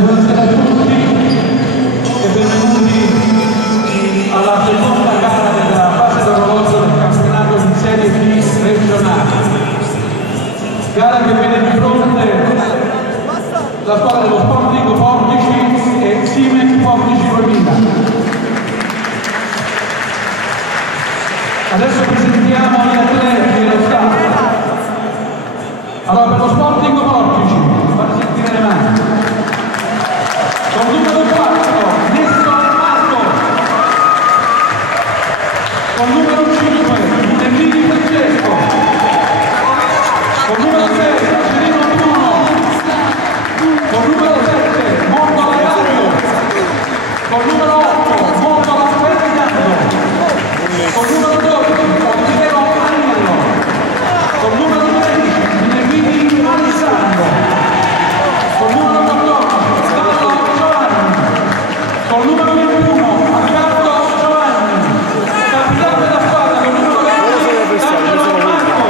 buonasera a tutti e benvenuti alla seconda gara della fase d'orologio del campionato di Serie B regionale. Gara che vede di fronte la squadra dello Sporting Portici e Siemens Portici Romina. Adesso presentiamo gli atleti dello staff. Allora, per lo Sporting Portici, fate sentire le mani. Con numero 4, Nestor Marco. Con numero 5, Emilio Francesco. Con numero 6, Serino Bruno. Con numero 7, Mondo Lagario. Con numero 8, Mondo Ferdinando. Con numero 12, Oliviero Agnello. Con numero 13, Nevini Alessandro. Con numero 14, Carlo Giovanni. Con numero 21, Accardo Giovanni. Capitano della squadra con numero 20, Angelo Marco.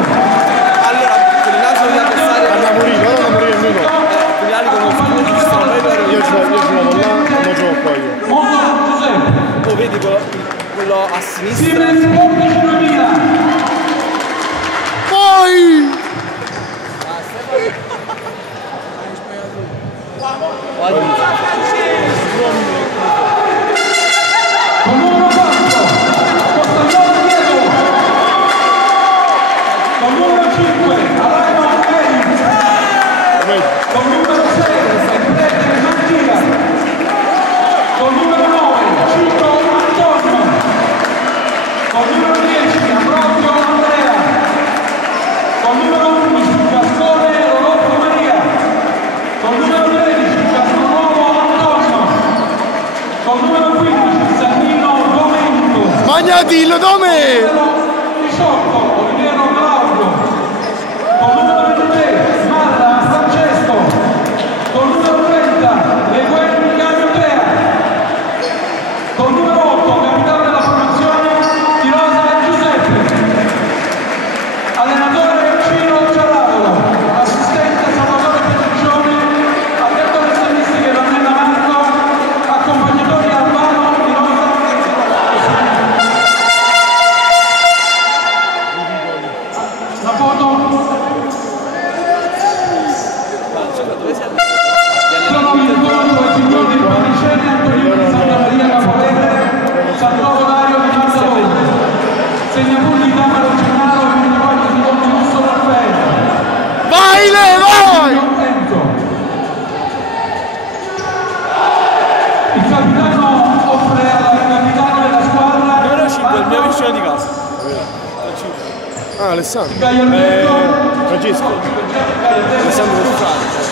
Allora, per il naso degli avversari andiamo a morire, non a morire nemmeno. per gli altri conoscono chi stanno vedendo. Io ce l'ho là, lo gioco io. Mondo Giuseppe. Oh, vedi quello a sinistra? Siemens Portici 2000. Poi! Con numero 4, Costaglione Diego. Con numero 5, Alaino Eric. Con numero 6, Emprete Mattia. Con numero 9, Cito Antonio. Con numero 10, Ambrogio Andrea. Con numero 11, Gascone Rodolfo Maria. Con numero 13, Castronuovo Antonio. Con numero 15, Sannino Domenico. Magnadillo, dove? Numero 18, Oliviero Claudio. Con numero 23, Marra Francesco. Con numero 30, Leguen Gabriel. Con numero 8, capitano della formazione, Tirosa Giuseppe. Allenatore Ciro Cialavolo. Assistente Salvatore Petriccione. Addetto alle statistiche Daniela Marco. Accompagnatori Albano, Tirosa. Una foto. Sono l'incontro ai signori Patriciani, Antonino di Santa Maria Caporettere, Sandovo Dario di Mazzalone, Segnapulli Tamaro Gennaro e 24 secondi Musso Raffaele. Vai, Le, vai! Il capitano offre al capitano della squadra Numero 5, il mio vicino di casa. Ah, Alessandro. Gagliardetto, Francesco. Alessandro Rosale.